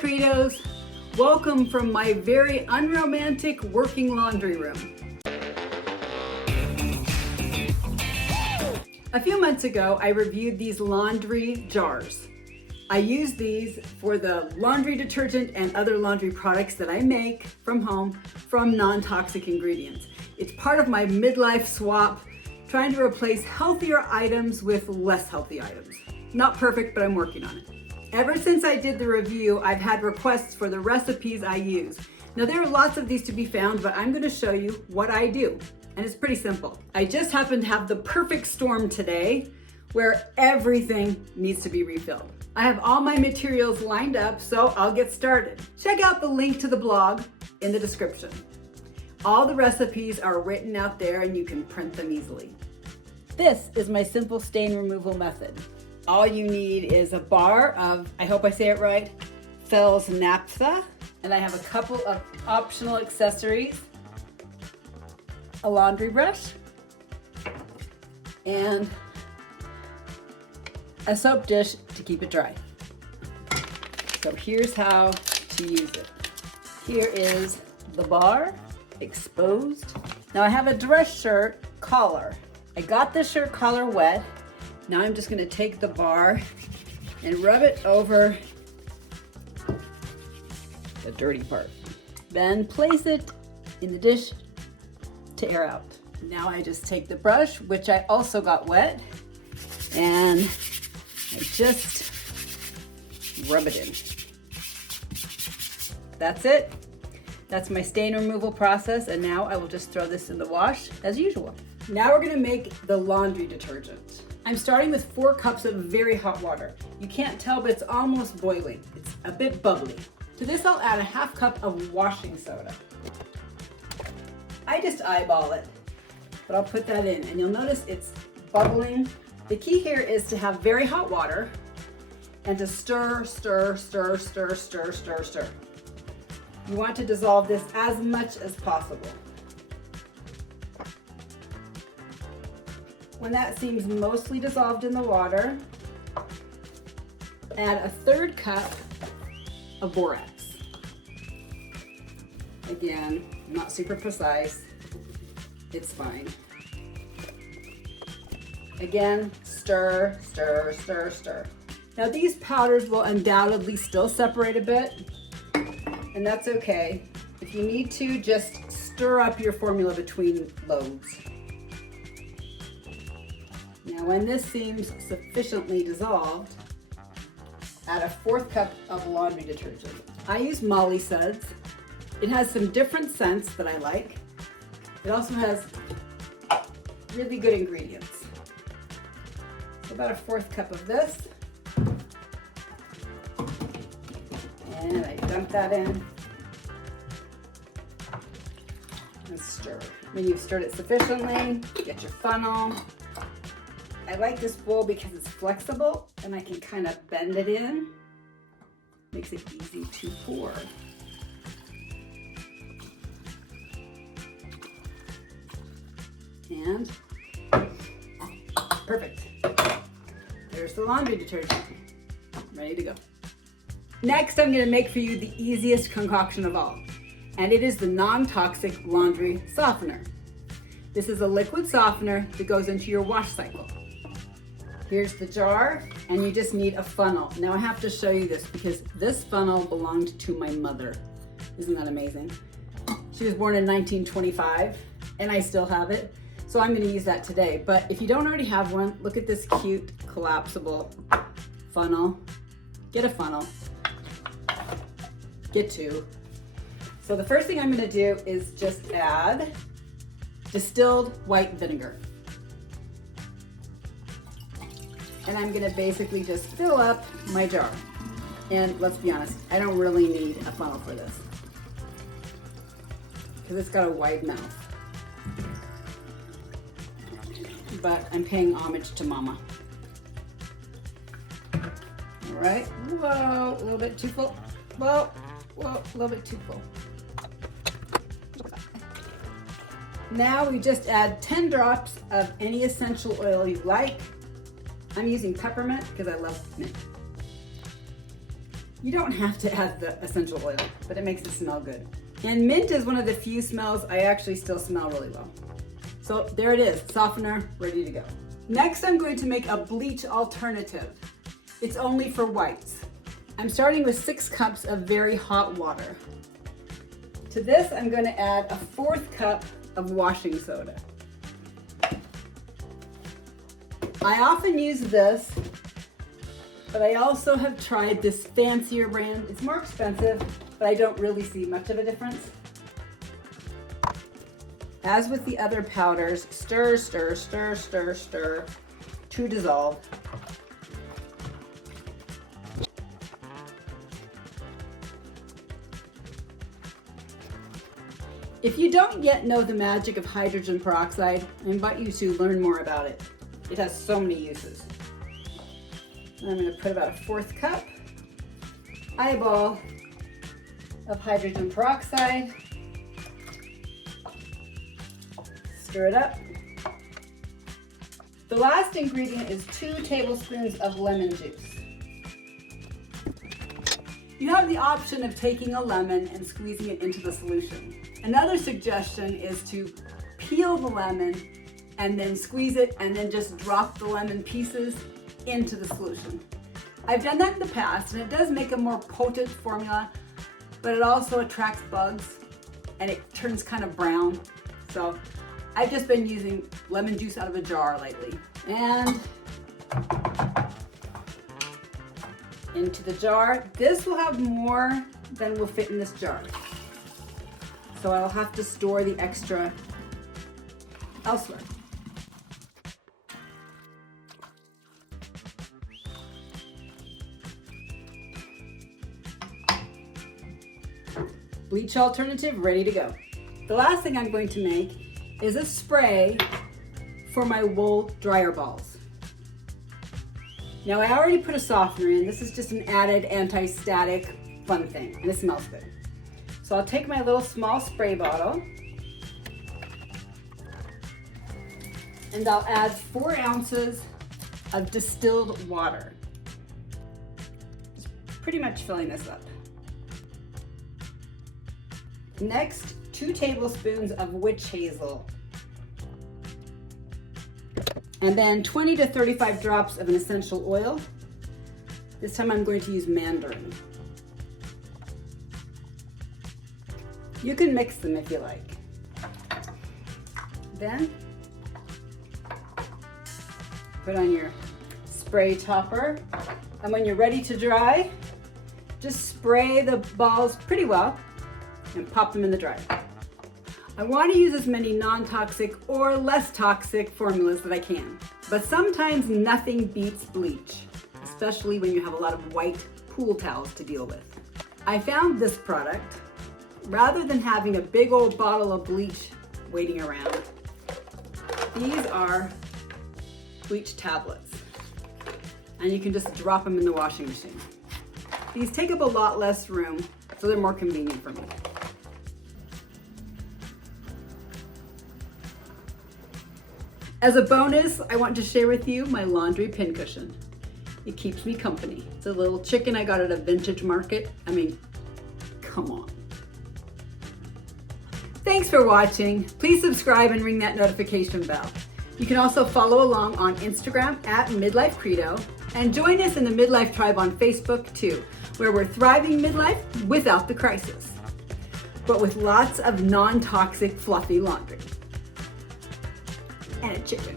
Credos, welcome from my very unromantic working laundry room. A few months ago, I reviewed these laundry jars. I use these for the laundry detergent and other laundry products that I make from home from non-toxic ingredients. It's part of my midlife swap, trying to replace healthier items with less healthy items. Not perfect, but I'm working on it. Ever since I did the review, I've had requests for the recipes I use. Now there are lots of these to be found, but I'm gonna show you what I do. And it's pretty simple. I just happen to have the perfect storm today where everything needs to be refilled. I have all my materials lined up, so I'll get started. Check out the link to the blog in the description. All the recipes are written out there and you can print them easily. This is my simple stain removal method. All you need is a bar of, I hope I say it right, Fel's naphtha, and I have a couple of optional accessories, a laundry brush, and a soap dish to keep it dry. So here's how to use it. Here is the bar exposed. Now I have a dress shirt collar. I got this shirt collar wet. Now I'm just gonna take the bar and rub it over the dirty part. Then place it in the dish to air out. Now I just take the brush, which I also got wet, and I just rub it in. That's it. That's my stain removal process, and now I will just throw this in the wash as usual. Now we're gonna make the laundry detergent. I'm starting with 4 cups of very hot water. You can't tell, but it's almost boiling. It's a bit bubbly. To this, I'll add a ½ cup of washing soda. I just eyeball it, but I'll put that in, and you'll notice it's bubbling. The key here is to have very hot water and to stir, stir, stir, stir, stir, stir, stir. You want to dissolve this as much as possible. When that seems mostly dissolved in the water, add a 1/3 cup of borax. Again, not super precise, it's fine. Again, stir, stir, stir, stir. Now these powders will undoubtedly still separate a bit, and that's okay. If you need to, just stir up your formula between loads. Now when this seems sufficiently dissolved, add a 1/4 cup of laundry detergent. I use Molly Suds. It has some different scents that I like. It also has really good ingredients. So about a 1/4 cup of this. And I dump that in and stir. When you've stirred it sufficiently, get your funnel. I like this bowl because it's flexible and I can kind of bend it in. Makes it easy to pour. And perfect. There's the laundry detergent, ready to go. Next, I'm gonna make for you the easiest concoction of all, and it is the non-toxic laundry softener. This is a liquid softener that goes into your wash cycle. Here's the jar, and you just need a funnel. Now I have to show you this because this funnel belonged to my mother. Isn't that amazing? She was born in 1925, and I still have it. So I'm gonna use that today. But if you don't already have one, look at this cute collapsible funnel. Get a funnel, get 2. So the first thing I'm gonna do is just add distilled white vinegar. And I'm gonna basically just fill up my jar. And let's be honest, I don't really need a funnel for this because it's got a wide mouth. But I'm paying homage to Mama. All right, whoa, a little bit too full. Whoa, whoa, a little bit too full. Now we just add 10 drops of any essential oil you like. I'm using peppermint because I love mint. You don't have to add the essential oil, but it makes it smell good. And mint is one of the few smells I actually still smell really well. So there it is, softener ready to go. Next, I'm going to make a bleach alternative. It's only for whites. I'm starting with 6 cups of very hot water. To this, I'm going to add a 1/4 cup of washing soda. I often use this, but I also have tried this fancier brand. It's more expensive, but I don't really see much of a difference. As with the other powders, stir, stir, stir, stir, stir to dissolve. If you don't yet know the magic of hydrogen peroxide, I invite you to learn more about it. It has so many uses. I'm going to put about a 1/4 cup eyeball of hydrogen peroxide. Stir it up. The last ingredient is 2 tablespoons of lemon juice. You have the option of taking a lemon and squeezing it into the solution. Another suggestion is to peel the lemon and then squeeze it and then just drop the lemon pieces into the solution. I've done that in the past and it does make a more potent formula, but it also attracts bugs and it turns kind of brown. So I've just been using lemon juice out of a jar lately. And into the jar. This will have more than will fit in this jar. So I'll have to store the extra elsewhere. Bleach alternative ready to go. The last thing I'm going to make is a spray for my wool dryer balls. Now I already put a softener in. This is just an added anti-static fun thing, and it smells good. So I'll take my little small spray bottle and I'll add 4 ounces of distilled water. Just pretty much filling this up. Next, 2 tablespoons of witch hazel. And then 20 to 35 drops of an essential oil. This time I'm going to use mandarin. You can mix them if you like. Then put on your spray topper. And when you're ready to dry, just spray the balls pretty well and pop them in the dryer. I want to use as many non-toxic or less toxic formulas that I can, but sometimes nothing beats bleach, especially when you have a lot of white pool towels to deal with. I found this product. Rather than having a big old bottle of bleach waiting around, these are bleach tablets, and you can just drop them in the washing machine. These take up a lot less room, so they're more convenient for me. As a bonus, I want to share with you my laundry pincushion. It keeps me company. It's a little chicken I got at a vintage market. I mean, come on. Thanks for watching. Please subscribe and ring that notification bell. You can also follow along on Instagram at Midlife Credo and join us in the Midlife Tribe on Facebook too, where we're thriving midlife without the crisis, but with lots of non-toxic fluffy laundry. And a chicken.